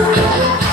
Thank you.